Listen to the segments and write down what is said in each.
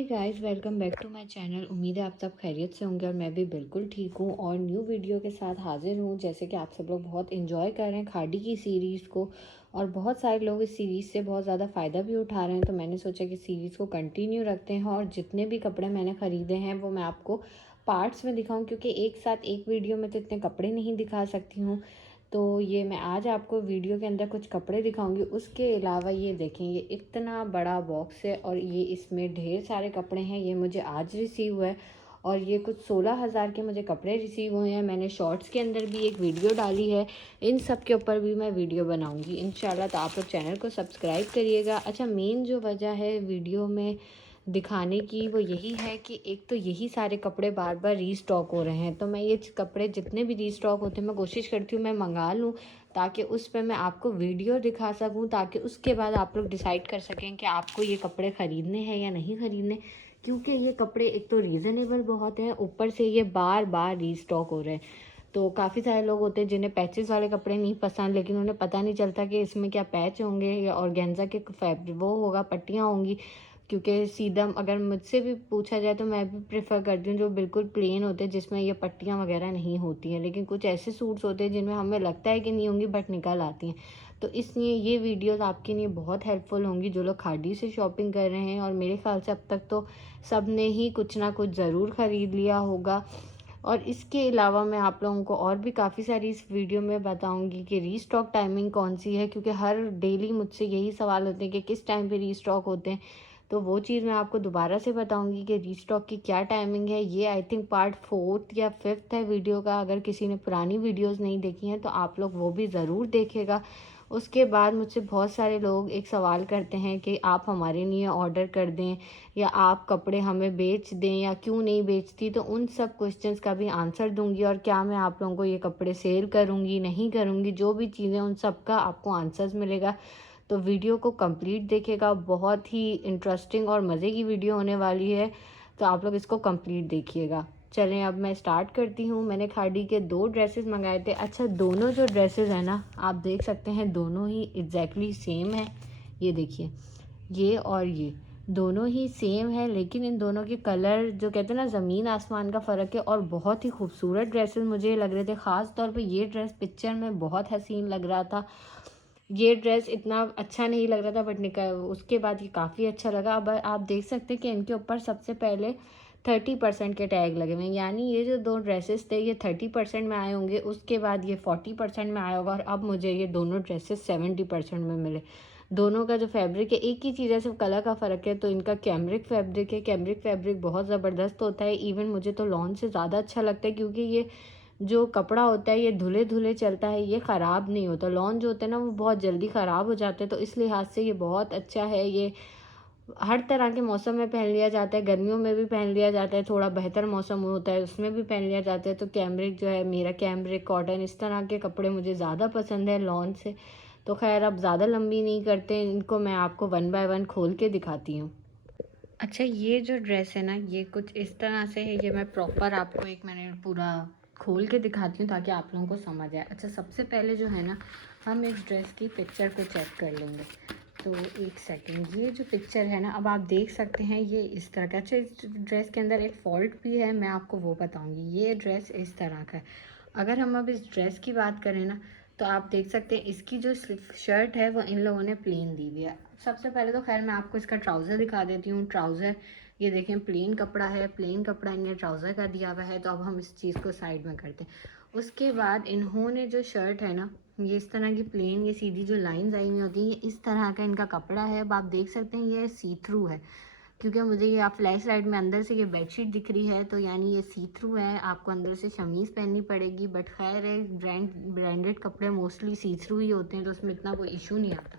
Guys, welcome back to my channel. उम्मीद है आप सब खैरियत से होंगे और मैं भी बिल्कुल ठीक हूँ और न्यू वीडियो के साथ हाजिर हूँ। जैसे कि आप सब लोग बहुत एंजॉय कर रहे हैं खाड़ी की सीरीज़ को और बहुत सारे लोग इस सीरीज़ से बहुत ज़्यादा फ़ायदा भी उठा रहे हैं, तो मैंने सोचा कि सीरीज़ को कंटिन्यू रखते हैं और जितने भी कपड़े मैंने ख़रीदे हैं वो मैं आपको पार्ट्स में दिखाऊँ, क्योंकि एक साथ एक वीडियो में तो इतने कपड़े नहीं दिखा सकती हूँ। तो ये मैं आज आपको वीडियो के अंदर कुछ कपड़े दिखाऊंगी। उसके अलावा ये देखें, ये इतना बड़ा बॉक्स है और ये इसमें ढेर सारे कपड़े हैं। ये मुझे आज रिसीव हुआ है और ये कुछ 16,000 के मुझे कपड़े रिसीव हुए हैं। मैंने शॉर्ट्स के अंदर भी एक वीडियो डाली है, इन सब के ऊपर भी मैं वीडियो बनाऊंगी इंशाल्लाह। तो आप लोग चैनल को सब्सक्राइब करिएगा। अच्छा, मेन जो वजह है वीडियो में दिखाने की वो यही है कि एक तो यही सारे कपड़े बार बार रीस्टॉक हो रहे हैं, तो मैं ये कपड़े जितने भी रीस्टॉक होते हैं मैं कोशिश करती हूँ मैं मंगा लूँ, ताकि उस पर मैं आपको वीडियो दिखा सकूँ, ताकि उसके बाद आप लोग डिसाइड कर सकें कि आपको ये कपड़े ख़रीदने हैं या नहीं ख़रीदने। क्योंकि ये कपड़े एक तो रीज़नेबल बहुत हैं, ऊपर से ये बार बार रीस्टॉक हो रहे हैं। तो काफ़ी सारे लोग होते हैं जिन्हें पैचेस वाले कपड़े नहीं पसंद, लेकिन उन्हें पता नहीं चलता कि इसमें क्या पैच होंगे या ऑर्गेन्जा के फैब्रिक वो होगा, पट्टियाँ होंगी। क्योंकि सीधा अगर मुझसे भी पूछा जाए तो मैं भी प्रेफर करती हूँ जो बिल्कुल प्लेन होते हैं, जिसमें ये पट्टियाँ वगैरह नहीं होती हैं। लेकिन कुछ ऐसे सूट्स होते हैं जिनमें हमें लगता है कि नहीं होंगी बट निकल आती हैं। तो इसलिए ये वीडियोस आपके लिए बहुत हेल्पफुल होंगी जो लोग खाड़ी से शॉपिंग कर रहे हैं, और मेरे ख्याल से अब तक तो सब ने ही कुछ ना कुछ ज़रूर ख़रीद लिया होगा। और इसके अलावा मैं आप लोगों को और भी काफ़ी सारी इस वीडियो में बताऊंगी कि रीस्टॉक टाइमिंग कौन सी है, क्योंकि हर डेली मुझसे यही सवाल होते हैं कि किस टाइम पे रीस्टॉक होते हैं। तो वो चीज़ मैं आपको दोबारा से बताऊंगी कि रीस्टॉक की क्या टाइमिंग है। ये आई थिंक पार्ट 4 या 5 है वीडियो का। अगर किसी ने पुरानी वीडियोस नहीं देखी हैं तो आप लोग वो भी ज़रूर देखेगा। उसके बाद मुझसे बहुत सारे लोग एक सवाल करते हैं कि आप हमारे लिए ऑर्डर कर दें या आप कपड़े हमें बेच दें या क्यों नहीं बेचती। तो उन सब क्वेश्चंस का भी आंसर दूंगी, और क्या मैं आप लोगों को ये कपड़े सेल करूंगी नहीं करूंगी, जो भी चीज़ें उन सब का आपको आंसर्स मिलेगा। तो वीडियो को कंप्लीट देखेगा, बहुत ही इंटरेस्टिंग और मज़े की वीडियो होने वाली है। तो आप लोग इसको कंप्लीट देखिएगा। चलें अब मैं स्टार्ट करती हूँ। मैंने खाड़ी के 2 ड्रेसेस मंगाए थे। अच्छा, दोनों जो ड्रेसेस हैं ना, आप देख सकते हैं दोनों ही एग्जैक्टली सेम है। ये देखिए, ये और ये दोनों ही सेम है, लेकिन इन दोनों के कलर जो कहते हैं ना ज़मीन आसमान का फ़र्क है। और बहुत ही खूबसूरत ड्रेसेस मुझे लग रहे थे। ख़ास तौर पे ये ड्रेस पिक्चर में बहुत हसीन लग रहा था। ये ड्रेस इतना अच्छा नहीं लग रहा था बट निकल उसके बाद ये काफ़ी अच्छा लगा। अब आप देख सकते हैं कि इनके ऊपर सबसे पहले 30% के टैग लगे हुए हैं, यानी ये जो 2 ड्रेसेस थे ये 30% में आए होंगे, उसके बाद ये 40% में आया होगा, और अब मुझे ये दोनों ड्रेसेस 70% में मिले। दोनों का जो फैब्रिक है एक ही चीज़ है, सिर्फ कलर का फ़र्क है। तो इनका कैमरिक फैब्रिक है। कैमरिक फैब्रिक बहुत ज़बरदस्त होता है। इवन मुझे तो लॉन से ज़्यादा अच्छा लगता है, क्योंकि ये जो कपड़ा होता है ये धुले धुले चलता है, ये ख़राब नहीं होता। लॉन जो होते हैं ना वो बहुत जल्दी ख़राब हो जाते हैं, तो इस लिहाज से ये बहुत अच्छा है। ये हर तरह के मौसम में पहन लिया जाता है, गर्मियों में भी पहन लिया जाता है, थोड़ा बेहतर मौसम होता है उसमें भी पहन लिया जाता है। तो कैमरिक जो है मेरा, कैमरिक कॉटन इस तरह के कपड़े मुझे ज़्यादा पसंद है लॉन से। तो खैर अब ज़्यादा लंबी नहीं करते, इनको मैं आपको वन बाय वन खोल के दिखाती हूँ। अच्छा, ये जो ड्रेस है ना ये कुछ इस तरह से है। ये मैं प्रॉपर आपको एक मैंने पूरा खोल के दिखाती हूँ ताकि आप लोगों को समझ आए। अच्छा, सबसे पहले जो है ना हम इस ड्रेस की पिक्चर को चेक कर लेंगे। तो एक सेकंड, ये जो पिक्चर है ना अब आप देख सकते हैं ये इस तरह का। अच्छा, इस ड्रेस के अंदर एक फॉल्ट भी है, मैं आपको वो बताऊँगी। ये ड्रेस इस तरह का है। अगर हम अब इस ड्रेस की बात करें ना तो आप देख सकते हैं इसकी जो शर्ट है वो इन लोगों ने प्लेन दी हुई है। सबसे पहले तो खैर मैं आपको इसका ट्राउज़र दिखा देती हूँ। ट्राउज़र ये देखें प्लेन कपड़ा है, प्लेन कपड़ा इन्हें ट्राउज़र का दिया हुआ है। तो अब हम इस चीज़ को साइड में करते हैं। उसके बाद इन्होंने जो शर्ट है ना ये इस तरह की प्लेन, ये सीधी जो लाइंस आई हुई होती हैं इस तरह का इनका कपड़ा है। अब आप देख सकते हैं ये सी थ्रू है, क्योंकि मुझे ये आप फ्लैश लाइट में अंदर से ये बेडशीट दिख रही है, तो यानी ये सी थ्रू है। आपको अंदर से शमीज़ पहननी पड़ेगी, बट खैर है ब्रांडेड कपड़े मोस्टली सी थ्रू ही होते हैं, तो उसमें इतना कोई इशू नहीं आता।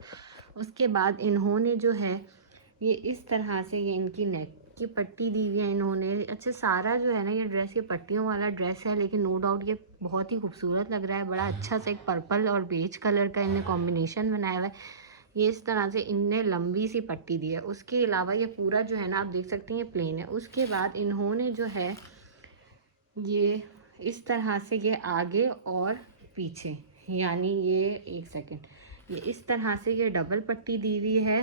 उसके बाद इन्होंने जो है ये इस तरह से ये इनकी नेक की पट्टी दी हुई है इन्होंने। अच्छा, सारा जो है ना ये ड्रेस ये पट्टियों वाला ड्रेस है, लेकिन नो डाउट ये बहुत ही खूबसूरत लग रहा है। बड़ा अच्छा सा एक पर्पल और बेज कलर का इन्हें कॉम्बिनेशन बनाया हुआ है। ये इस तरह से इनने लंबी सी पट्टी दी है। उसके अलावा ये पूरा जो है ना आप देख सकते हैं ये प्लेन है। उसके बाद इन्होंने जो है ये इस तरह से ये आगे और पीछे, यानी ये एक सेकंड, ये इस तरह से ये डबल पट्टी दी हुई है।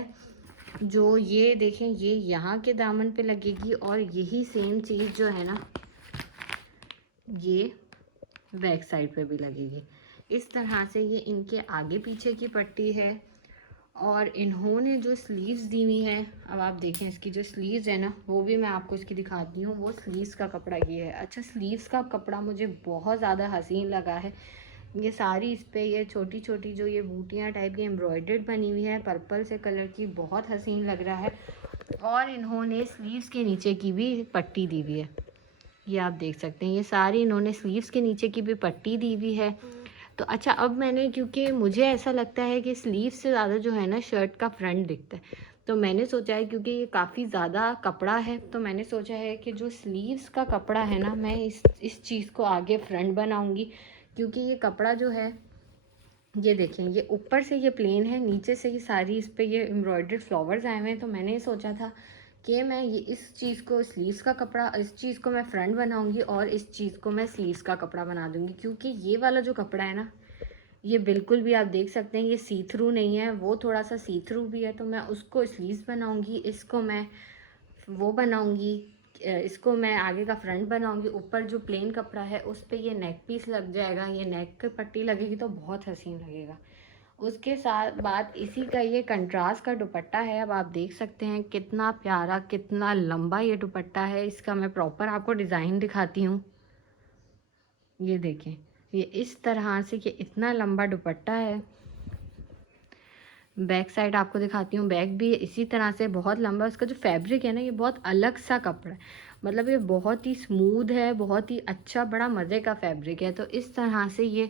जो ये देखें, ये यहाँ के दामन पे लगेगी और यही सेम चीज़ जो है ना ये बैक साइड पे भी लगेगी। इस तरह से ये इनके आगे पीछे की पट्टी है। और इन्होंने जो स्लीव्स दी हुई है, अब आप देखें इसकी जो स्लीव्स है ना, वो भी मैं आपको इसकी दिखाती हूँ। वो स्लीव्स का कपड़ा ये है। अच्छा, स्लीव्स का कपड़ा मुझे बहुत ज़्यादा हसीन लगा है। ये सारी इस पे ये छोटी छोटी जो ये बूटियाँ टाइप की एम्ब्रॉयडर्ड बनी हुई है पर्पल से कलर की, बहुत हसीन लग रहा है। और इन्होंने स्लीव्स के नीचे की भी पट्टी दी हुई है, ये आप देख सकते हैं। ये सारी इन्होंने स्लीव्स के नीचे की भी पट्टी दी हुई है। तो अच्छा, अब मैंने, क्योंकि मुझे ऐसा लगता है कि स्लीव से ज़्यादा जो है ना शर्ट का फ्रंट दिखता है, तो मैंने सोचा है क्योंकि ये काफ़ी ज़्यादा कपड़ा है, तो मैंने सोचा है कि जो स्लीव्स का कपड़ा है ना, मैं इस चीज़ को आगे फ्रंट बनाऊंगी। क्योंकि ये कपड़ा जो है, ये देखें, ये ऊपर से ये प्लेन है, नीचे से ये सारी इस पर ये एम्ब्रॉयडर्ड फ्लावर्स आए हुए हैं। तो मैंने सोचा था कि मैं ये इस चीज़ को स्लीव्स का कपड़ा, इस चीज़ को मैं फ्रंट बनाऊंगी और इस चीज़ को मैं स्लीव्स का कपड़ा बना दूंगी। क्योंकि ये वाला जो कपड़ा है ना, ये बिल्कुल भी आप देख सकते हैं ये सी थ्रू नहीं है, वो थोड़ा सा सी थ्रू भी है। तो मैं उसको स्लीव्स बनाऊंगी, इसको मैं वो बनाऊंगी, इसको मैं आगे का फ्रंट बनाऊंगी। ऊपर जो प्लेन कपड़ा है उस पे ये नेक पीस लग जाएगा, ये नेक की पट्टी लगेगी तो बहुत हसीन लगेगा। उसके साथ बाद इसी का ये कंट्रास्ट का दुपट्टा है। अब आप देख सकते हैं कितना प्यारा, कितना लंबा ये दुपट्टा है। इसका मैं प्रॉपर आपको डिज़ाइन दिखाती हूँ। ये देखें, ये इस तरह से, ये इतना लंबा दुपट्टा है। बैक साइड आपको दिखाती हूँ, बैक भी इसी तरह से बहुत लंबा। उसका जो फैब्रिक है ना, ये बहुत अलग सा कपड़ा है, मतलब ये बहुत ही स्मूथ है, बहुत ही अच्छा, बड़ा मज़े का फैब्रिक है। तो इस तरह से ये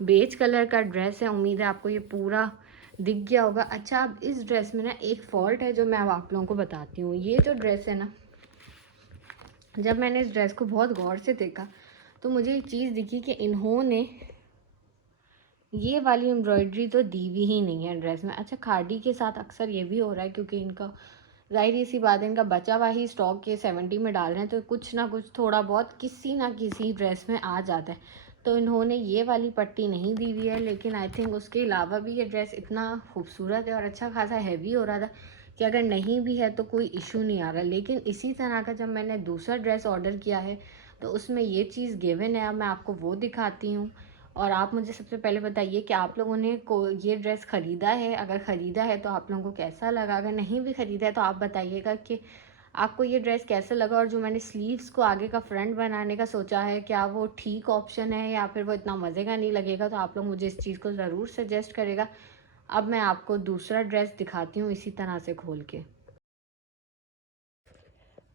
बेज कलर का ड्रेस है। उम्मीद है आपको ये पूरा दिख गया होगा। अच्छा, अब इस ड्रेस में ना एक फॉल्ट है जो मैं अब आप लोगों को बताती हूँ। ये जो ड्रेस है ना, जब मैंने इस ड्रेस को बहुत गौर से देखा तो मुझे एक चीज़ दिखी कि इन्होंने ये वाली एम्ब्रॉयडरी तो दी हुई ही नहीं है ड्रेस में। अच्छा, खाड़ी के साथ अक्सर ये भी हो रहा है क्योंकि इनका ज़ाहिर सी बात है, इनका बचा हुआ ही स्टॉक के 70 में डाल रहे हैं, तो कुछ ना कुछ थोड़ा बहुत किसी ना किसी ड्रेस में आ जाता है। तो इन्होंने ये वाली पट्टी नहीं दी हुई है, लेकिन आई थिंक उसके अलावा भी ये ड्रेस इतना खूबसूरत है और अच्छा खासा हैवी हो रहा था कि अगर नहीं भी है तो कोई इशू नहीं आ रहा। लेकिन इसी तरह का जब मैंने दूसरा ड्रेस ऑर्डर किया है तो उसमें ये चीज़ गिवन है। अब मैं आपको वो दिखाती हूँ। और आप मुझे सबसे पहले बताइए कि आप लोगों ने को ये ड्रेस ख़रीदा है। अगर ख़रीदा है तो आप लोगों को कैसा लगा। अगर नहीं भी ख़रीदा है तो आप बताइएगा कि आपको ये ड्रेस कैसा लगा। और जो मैंने स्लीव्स को आगे का फ्रंट बनाने का सोचा है, क्या वो ठीक ऑप्शन है या फिर वो इतना मज़े का नहीं लगेगा। तो आप लोग मुझे इस चीज़ को ज़रूर सजेस्ट करेगा। अब मैं आपको दूसरा ड्रेस दिखाती हूँ इसी तरह से खोल के।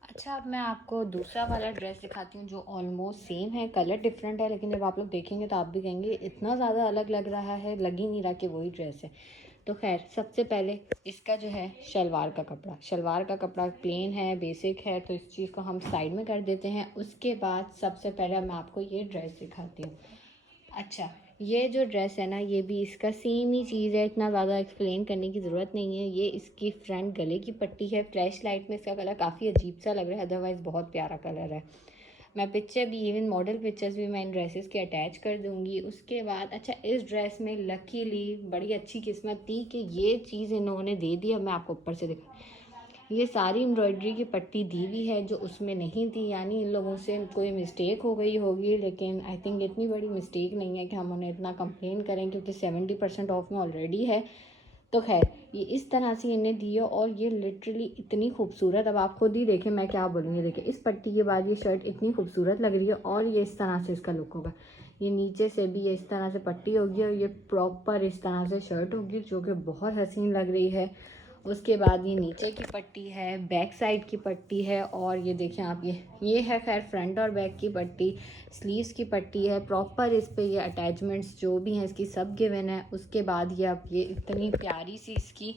अच्छा, अब मैं आपको दूसरा वाला ड्रेस दिखाती हूँ जो ऑलमोस्ट सेम है, कलर डिफरेंट है, लेकिन जब आप लोग देखेंगे तो आप भी कहेंगे इतना ज़्यादा अलग लग रहा है, लग ही नहीं रहा कि वही ड्रेस है। तो खैर, सबसे पहले इसका जो है शलवार का कपड़ा, शलवार का कपड़ा प्लेन है, बेसिक है, तो इस चीज़ को हम साइड में कर देते हैं। उसके बाद सबसे पहले मैं आपको ये ड्रेस दिखाती हूँ। अच्छा, ये जो ड्रेस है ना, ये भी इसका सेम ही चीज़ है, इतना ज़्यादा एक्सप्लेन करने की ज़रूरत नहीं है। ये इसकी फ्रंट गले की पट्टी है। फ्लैश लाइट में इसका कलर काफ़ी अजीब सा लग रहा है, अदरवाइज़ बहुत प्यारा कलर है। मैं पिक्चर भी, इवन मॉडल पिक्चर्स भी मैं इन ड्रेसेस के अटैच कर दूँगी। उसके बाद अच्छा, इस ड्रेस में लकीली बड़ी अच्छी किस्मत थी कि ये चीज़ इन्होंने दे दी। अब मैं आपको ऊपर से दिखा, ये सारी एम्ब्रॉयडरी की पट्टी दी हुई है जो उसमें नहीं थी, यानी इन लोगों से कोई मिस्टेक हो गई होगी। लेकिन आई थिंक इतनी बड़ी मिस्टेक नहीं है कि हम उन्हें इतना कंप्लेन करें, क्योंकि 70% ऑफ में ऑलरेडी है। तो खैर, ये इस तरह से इन्हें दी है और ये लिटरली इतनी खूबसूरत, अब आप खुद ही देखें मैं क्या बोलूँगी। देखिए, इस पट्टी के बाद ये शर्ट इतनी खूबसूरत लग रही है और ये इस तरह से इसका लुक होगा। ये नीचे से भी ये इस तरह से पट्टी होगी और ये प्रॉपर इस तरह से शर्ट होगी जो कि बहुत हसीन लग रही है। उसके बाद ये नीचे की पट्टी है, बैक साइड की पट्टी है, और ये देखें आप, ये है खैर फ्रंट और बैक की पट्टी। स्लीव्स की पट्टी है प्रॉपर, इस पे ये अटैचमेंट्स जो भी हैं इसकी सब गिवन है। उसके बाद ये, अब ये इतनी प्यारी सी इसकी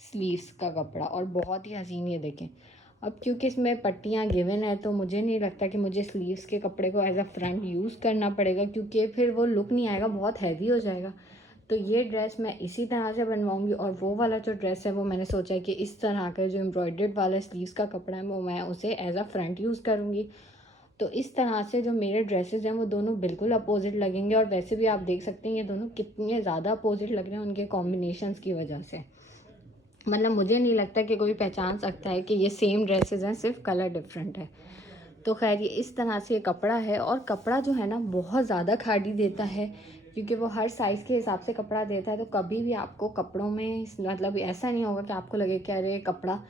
स्लीव्स का कपड़ा और बहुत ही हसीन, ये देखें। अब क्योंकि इसमें पट्टियाँ गिवन है तो मुझे नहीं लगता कि मुझे स्लीव्स के कपड़े को एज अ फ्रंट यूज़ करना पड़ेगा, क्योंकि फिर वो लुक नहीं आएगा, बहुत हैवी हो जाएगा। तो ये ड्रेस मैं इसी तरह से बनवाऊंगी। और वो वाला जो ड्रेस है वो मैंने सोचा है कि इस तरह का जो एम्ब्रॉयडर्ड वाला स्लीव्स का कपड़ा है वो मैं उसे एज अ फ्रंट यूज़ करूँगी। तो इस तरह से जो मेरे ड्रेसेस हैं वो दोनों बिल्कुल अपोजिट लगेंगे। और वैसे भी आप देख सकते हैं ये दोनों कितने ज़्यादा अपोजिट लग रहे हैं उनके कॉम्बिनेशंस की वजह से। मतलब मुझे नहीं लगता कि कोई पहचान सकता है कि ये सेम ड्रेसेस हैं, सिर्फ कलर डिफरेंट है। तो खैर ये इस तरह से ये कपड़ा है, और कपड़ा जो है ना बहुत ज़्यादा खाड़ी देता है, क्योंकि वो हर साइज़ के हिसाब से कपड़ा देता है। तो कभी भी आपको कपड़ों में मतलब ऐसा नहीं होगा कि आपको लगे कि अरे कपड़ा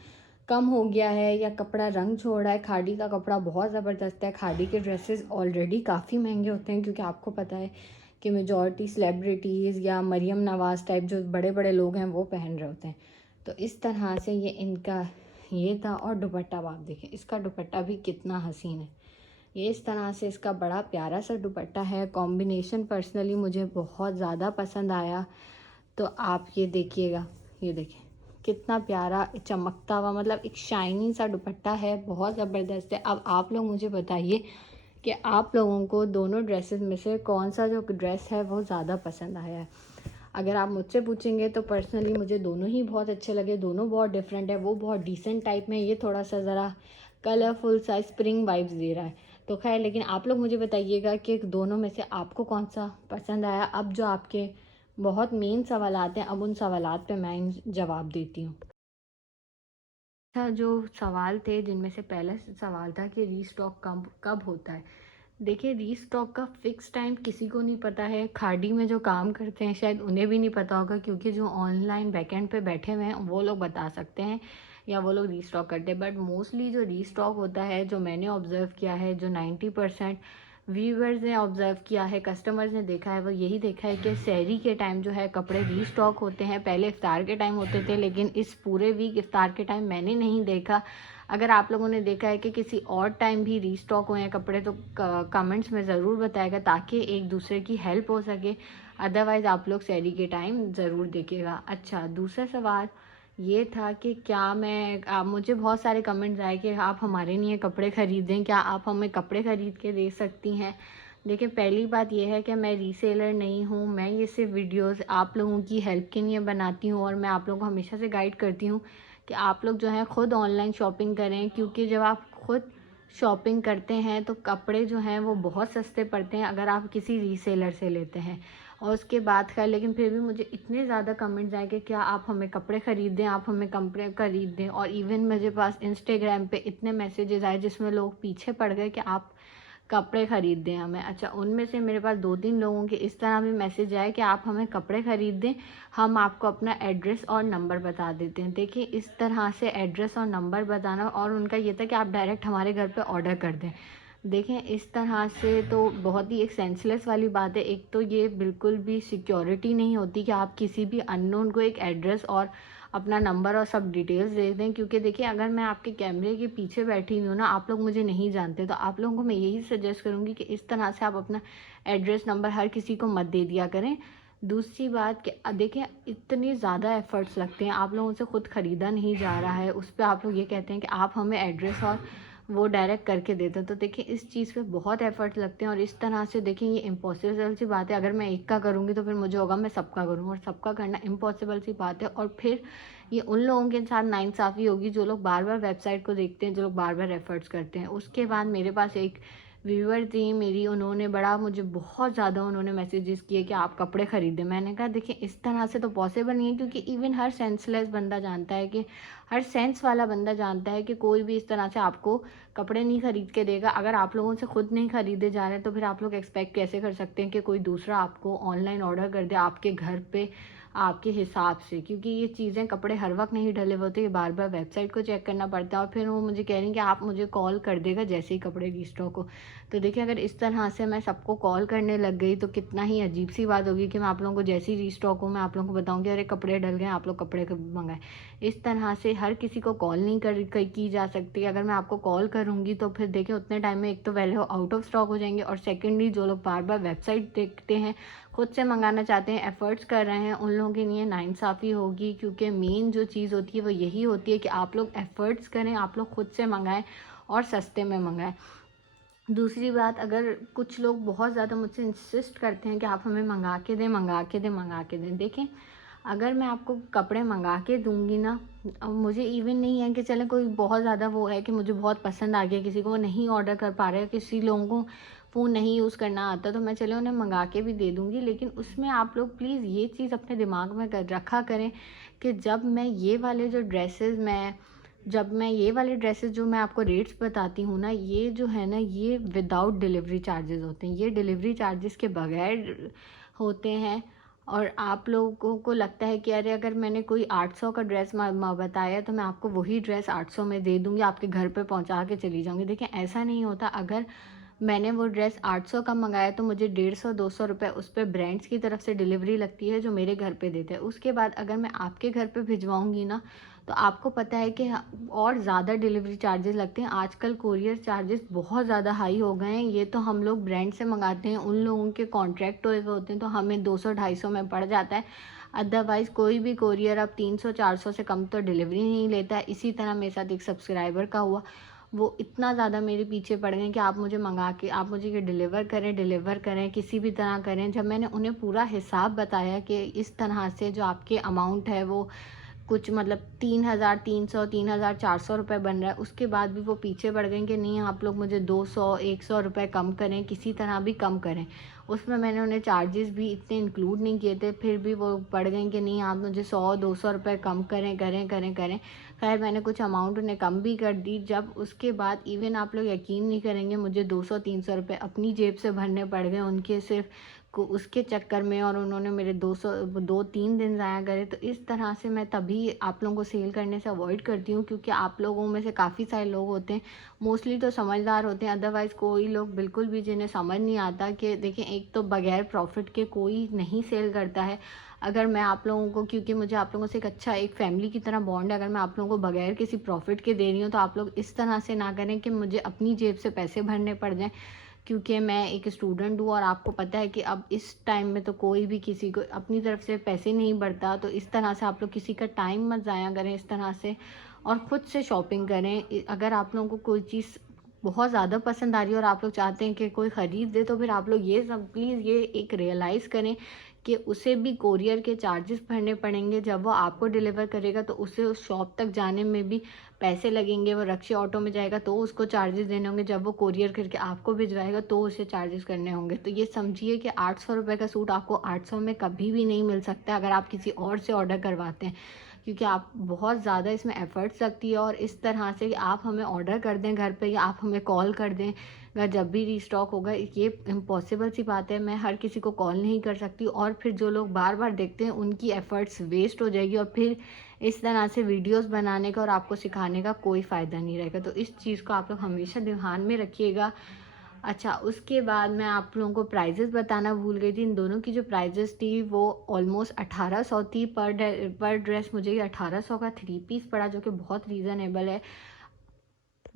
कम हो गया है या कपड़ा रंग छोड़ रहा है। खादी का कपड़ा बहुत ज़बरदस्त है। खादी के ड्रेसेस ऑलरेडी काफ़ी महंगे होते हैं, क्योंकि आपको पता है कि मेजॉरिटी सेलिब्रिटीज़ या मरियम नवाज़ टाइप जो बड़े बड़े लोग हैं वो पहन रहे होते हैं। तो इस तरह से ये इनका ये था। और दुपट्टा आप देखें, इसका दुपट्टा भी कितना हसीन है। ये इस तरह से इसका बड़ा प्यारा सा दुपट्टा है। कॉम्बिनेशन पर्सनली मुझे बहुत ज़्यादा पसंद आया। तो आप ये देखिएगा, ये देखें कितना प्यारा चमकता हुआ, मतलब एक शाइनी सा दुपट्टा है, बहुत ज़बरदस्त है। अब आप लोग मुझे बताइए कि आप लोगों को दोनों ड्रेसेस में से कौन सा जो ड्रेस है वो ज़्यादा पसंद आया है। अगर आप मुझसे पूछेंगे तो पर्सनली मुझे दोनों ही बहुत अच्छे लगे। दोनों बहुत डिफरेंट है। वो बहुत डिसेंट टाइप में, ये थोड़ा सा ज़रा कलरफुल सा स्प्रिंग वाइब्स दे रहा है। तो खैर, लेकिन आप लोग मुझे बताइएगा कि दोनों में से आपको कौन सा पसंद आया। अब जो आपके बहुत मेन सवालात हैं, अब उन सवालात पे मैं जवाब देती हूँ। अच्छा, जो सवाल थे जिनमें से पहला सवाल था कि रीस्टॉक कब कब होता है। देखिए, रीस्टॉक का फ़िक्स टाइम किसी को नहीं पता है। खाड़ी में जो काम करते हैं शायद उन्हें भी नहीं पता होगा, क्योंकि जो ऑनलाइन बैकएंड पे बैठे हुए हैं वो लोग बता सकते हैं या वो लोग रीस्टॉक करते हैं। बट मोस्टली जो रीस्टॉक होता है, जो मैंने ऑब्ज़र्व किया है, जो 90% व्यूवर्स ने ऑब्ज़र्व किया है, कस्टमर्स ने देखा है, वो यही देखा है कि सहरी के टाइम जो है कपड़े रीस्टॉक होते हैं। पहले इफ्तार के टाइम होते थे, लेकिन इस पूरे वीक इफ्तार के टाइम मैंने नहीं देखा। अगर आप लोगों ने देखा है कि किसी और टाइम भी रीस्टॉक हुए हैं कपड़े, तो कमेंट्स में ज़रूर बताएगा, ताकि एक दूसरे की हेल्प हो सके। अदरवाइज़ आप लोग सहरी के टाइम ज़रूर देखिएगा। अच्छा, दूसरा सवाल ये था कि क्या मैं मुझे बहुत सारे कमेंट्स आए कि आप हमारे लिए कपड़े ख़रीदें, क्या आप हमें कपड़े ख़रीद के दे सकती हैं। देखिए, पहली बात यह है कि मैं रीसेलर नहीं हूँ। मैं ये सिर्फ वीडियोस आप लोगों की हेल्प के लिए बनाती हूँ, और मैं आप लोगों को हमेशा से गाइड करती हूँ कि आप लोग जो है ख़ुद ऑनलाइन शॉपिंग करें, क्योंकि जब आप ख़ुद शॉपिंग करते हैं तो कपड़े जो हैं वो बहुत सस्ते पड़ते हैं अगर आप किसी रीसेलर से लेते हैं। और उसके बाद का, लेकिन फिर भी मुझे इतने ज़्यादा कमेंट्स आए कि क्या आप हमें कपड़े ख़रीद दें, आप हमें कपड़े ख़रीद दें। और इवन मेरे पास इंस्टाग्राम पे इतने मैसेजेस आए जिसमें लोग पीछे पड़ गए कि आप कपड़े ख़रीद दें हमें। अच्छा, उनमें से मेरे पास 2-3 लोगों के इस तरह भी मैसेज आए कि आप हमें कपड़े ख़रीद दें, हम आपको अपना एड्रेस और नंबर बता देते हैं। देखिए, इस तरह से एड्रेस और नंबर बताना, और उनका ये था कि आप डायरेक्ट हमारे घर पे ऑर्डर कर दें। देखें, इस तरह से तो बहुत ही एक सेंसलेस वाली बात है। एक तो ये बिल्कुल भी सिक्योरिटी नहीं होती कि आप किसी भी अननोन को एक एड्रेस और अपना नंबर और सब डिटेल्स दे दें, क्योंकि देखिए, अगर मैं आपके कैमरे के पीछे बैठी हुई हूँ ना, आप लोग मुझे नहीं जानते, तो आप लोगों को मैं यही सजेस्ट करूँगी कि इस तरह से आप अपना एड्रेस नंबर हर किसी को मत दे दिया करें। दूसरी बात कि देखें, इतने ज़्यादा एफ़र्ट्स लगते हैं, आप लोगों से खुद ख़रीदा नहीं जा रहा है, उस पे आप लोग ये कहते हैं कि आप हमें एड्रेस और वो डायरेक्ट करके देते हैं। तो देखिए, इस चीज़ पे बहुत एफ़र्ट लगते हैं, और इस तरह से देखिए ये इम्पॉसिबल सी बात है। अगर मैं एक का करूँगी तो फिर मुझे होगा मैं सबका करूँ, और सबका करना इम्पॉसिबल सी बात है। और फिर ये उन लोगों के साथ नाइंसाफ़ी होगी जो लोग बार बार वेबसाइट को देखते हैं, जो लोग बार बार एफ़र्ट्स करते हैं। उसके बाद मेरे पास एक व्यूअर थी मेरी, उन्होंने बड़ा मुझे बहुत ज़्यादा उन्होंने मैसेजेस किए कि आप कपड़े ख़रीदें। मैंने कहा देखिए, इस तरह से तो पॉसिबल नहीं है, क्योंकि इवन हर सेंसलेस बंदा जानता है कि हर सेंस वाला बंदा जानता है कि कोई भी इस तरह से आपको कपड़े नहीं ख़रीद के देगा। अगर आप लोगों से खुद नहीं ख़रीदे जा रहे हैं तो फिर आप लोग एक्सपेक्ट कैसे कर सकते हैं कि कोई दूसरा आपको ऑनलाइन ऑर्डर कर दे आपके घर पे आपके हिसाब से। क्योंकि ये चीज़ें, कपड़े हर वक्त नहीं डले हुए होते, बार बार वेबसाइट को चेक करना पड़ता है। और फिर वो मुझे कह रही हैं कि आप मुझे कॉल कर देगा जैसे ही कपड़े रीस्टॉक हो। तो देखिए, अगर इस तरह से मैं सबको कॉल करने लग गई तो कितना ही अजीब सी बात होगी कि मैं आप लोगों को जैसे ही रीस्टॉक हो मैं आप लोगों को बताऊंगी अरे कपड़े डल गए, आप लोग कपड़े कब मंगाए। इस तरह से हर किसी को कॉल नहीं की जा सकती। अगर मैं आपको कॉल करूँगी तो फिर देखिए, उतने टाइम में एक तो पहले वो आउट ऑफ स्टॉक हो जाएंगे, और सेकेंडली जो लोग बार बार वेबसाइट देखते हैं, खुद से मंगाना चाहते हैं, एफ़र्ट्स कर रहे हैं, उन लोगों के लिए नाइंसाफ़ी होगी। क्योंकि मेन जो चीज़ होती है वो यही होती है कि आप लोग एफ़र्ट्स करें, आप लोग खुद से मंगाएं और सस्ते में मंगाएं। दूसरी बात, अगर कुछ लोग बहुत ज़्यादा मुझसे इंसिस्ट करते हैं कि आप हमें मंगा के दें, मंगा के दें, मंगा के दें। देखें, अगर मैं आपको कपड़े मंगा के दूँगी ना, मुझे इवन नहीं है कि चलें कोई बहुत ज़्यादा वो है कि मुझे बहुत पसंद आ गया, किसी को वो नहीं ऑर्डर कर पा रहे हैं, किसी लोगों को फ़ोन नहीं यूज़ करना आता, तो मैं चले उन्हें मंगा के भी दे दूँगी। लेकिन उसमें आप लोग प्लीज़ ये चीज़ अपने दिमाग में रखा करें कि जब मैं ये वाले ड्रेसेस जो मैं आपको रेट्स बताती हूँ ना, ये जो है ना, ये विदाउट डिलीवरी चार्जेस होते हैं, ये डिलीवरी चार्जेस के बगैर होते हैं। और आप लोगों को लगता है कि अरे अगर मैंने कोई 800 का ड्रेस बताया तो मैं आपको वही ड्रेस 800 में दे दूँगी, आपके घर पे पहुँचा के चली जाऊँगी। देखिए ऐसा नहीं होता। अगर मैंने वो ड्रेस 800 का मंगाया तो मुझे 150-200 रुपए उस पे ब्रांड्स की तरफ से डिलीवरी लगती है जो मेरे घर पे देते हैं। उसके बाद अगर मैं आपके घर पे भिजवाऊँगी ना, तो आपको पता है कि और ज़्यादा डिलीवरी चार्जेस लगते हैं। आजकल कोरियर चार्जेस बहुत ज़्यादा हाई हो गए हैं। ये तो हम लोग ब्रांड से मंगाते हैं, उन लोगों के कॉन्ट्रैक्ट हुए होते हैं तो हमें 200-250 में पड़ जाता है। अदरवाइज़ कोई भी कोरियर अब 300-400 से कम तो डिलीवरी नहीं लेता है। इसी तरह मेरे साथ एक सब्सक्राइबर का हुआ, वो इतना ज़्यादा मेरे पीछे पड़ गए कि आप मुझे ये डिलीवर करें, किसी भी तरह करें। जब मैंने उन्हें पूरा हिसाब बताया कि इस तरह से जो आपके अमाउंट है वो कुछ मतलब 3,300 3,400 रुपये बन रहा है, उसके बाद भी वो पीछे पड़ गए कि नहीं आप लोग मुझे 200-100 रुपये कम करें, किसी तरह भी कम करें। उसमें मैंने उन्हें चार्जेस भी इतने इंक्लूड नहीं किए थे, फिर भी वो पड़ गए कि नहीं आप मुझे 100-200 रुपये कम करें। खैर मैंने कुछ अमाउंट उन्हें कम भी कर दी। जब उसके बाद इवन आप लोग यकीन नहीं करेंगे, मुझे 200-300 रुपये अपनी जेब से भरने पड़ गए उनके सिर्फ को उसके चक्कर में, और उन्होंने मेरे 2-3 दिन ज़ाया करे। तो इस तरह से मैं तभी आप लोगों को सेल करने से अवॉइड करती हूँ, क्योंकि आप लोगों में से काफ़ी सारे लोग होते हैं, मोस्टली तो समझदार होते हैं, अदरवाइज़ कोई लोग बिल्कुल भी जिन्हें समझ नहीं आता कि देखिए एक तो बगैर प्रॉफिट के कोई नहीं सेल करता है। अगर मैं आप लोगों को, क्योंकि मुझे आप लोगों से एक अच्छा एक फैमिली की तरह बॉन्ड है, अगर मैं आप लोगों को बगैर किसी प्रॉफिट के दे रही हूँ तो आप लोग इस तरह से ना करें कि मुझे अपनी जेब से पैसे भरने पड़ जाएँ। क्योंकि मैं एक स्टूडेंट हूँ और आपको पता है कि अब इस टाइम में तो कोई भी किसी को अपनी तरफ से पैसे नहीं बढ़ता। तो इस तरह से आप लोग किसी का टाइम मत ज़ाया करें इस तरह से, और ख़ुद से शॉपिंग करें। अगर आप लोगों को कोई चीज़ बहुत ज़्यादा पसंद आ रही है और आप लोग चाहते हैं कि कोई ख़रीद दे, तो फिर आप लोग ये सब प्लीज़ ये एक रियलाइज़ करें कि उसे भी कोरियर के चार्जेस भरने पड़ेंगे। जब वो आपको डिलीवर करेगा तो उसे उस शॉप तक जाने में भी पैसे लगेंगे। वो रिक्शा ऑटो में जाएगा तो उसको चार्जेस देने होंगे, जब वो कोरियर करके आपको भिजवाएगा तो उसे चार्जेस करने होंगे। तो ये समझिए कि 800 रुपये का सूट आपको 800 में कभी भी नहीं मिल सकता अगर आप किसी और से ऑर्डर करवाते हैं, क्योंकि आप बहुत ज़्यादा इसमें एफ़र्ट्स लगती है। और इस तरह से कि आप हमें ऑर्डर कर दें घर पे, या आप हमें कॉल कर दें जब भी रीस्टॉक होगा, ये इम्पॉसिबल सी बात है। मैं हर किसी को कॉल नहीं कर सकती, और फिर जो लोग बार बार देखते हैं उनकी एफ़र्ट्स वेस्ट हो जाएगी, और फिर इस तरह से वीडियोस बनाने का और आपको सिखाने का कोई फ़ायदा नहीं रहेगा। तो इस चीज़ को आप लोग हमेशा ध्यान में रखिएगा। अच्छा, उसके बाद मैं आप लोगों को प्राइजेज़ बताना भूल गई थी। इन दोनों की जो प्राइजेज़ थी वो ऑलमोस्ट 1800 थी पर ड्रेस। मुझे ये 1800 का 3 पीस पड़ा, जो कि बहुत रीज़नेबल है,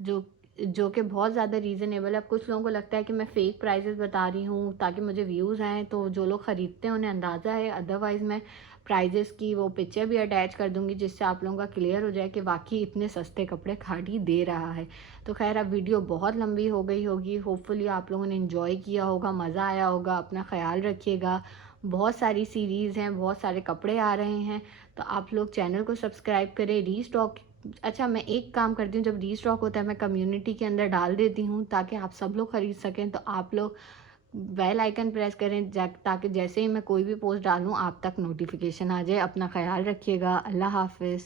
जो जो कि बहुत ज़्यादा रीज़नेबल है। अब कुछ लोगों को लगता है कि मैं फ़ेक प्राइसेस बता रही हूँ ताकि मुझे व्यूज़ आएँ, तो जो लोग ख़रीदते हैं उन्हें अंदाज़ा है। अदरवाइज़ मैं प्राइजेस की वो पिक्चर भी अटैच कर दूँगी, जिससे आप लोगों का क्लियर हो जाए कि वाक़ई इतने सस्ते कपड़े खाड़ी दे रहा है। तो ख़ैर अब वीडियो बहुत लंबी हो गई होगी। होपफुली आप लोगों ने एन्जॉय किया होगा, मज़ा आया होगा। अपना ख़्याल रखिएगा। बहुत सारी सीरीज़ हैं, बहुत सारे कपड़े आ रहे हैं, तो आप लोग चैनल को सब्सक्राइब करें। रीस्टॉक अच्छा, मैं एक काम करती हूँ, जब रीस्टॉक होता है मैं कम्युनिटी के अंदर डाल देती हूँ ताकि आप सब लोग ख़रीद सकें। तो आप लोग बेल आइकन प्रेस करें ताकि जैसे ही मैं कोई भी पोस्ट डालूँ आप तक नोटिफिकेशन आ जाए। अपना ख़्याल रखिएगा। अल्लाह हाफ़िज़।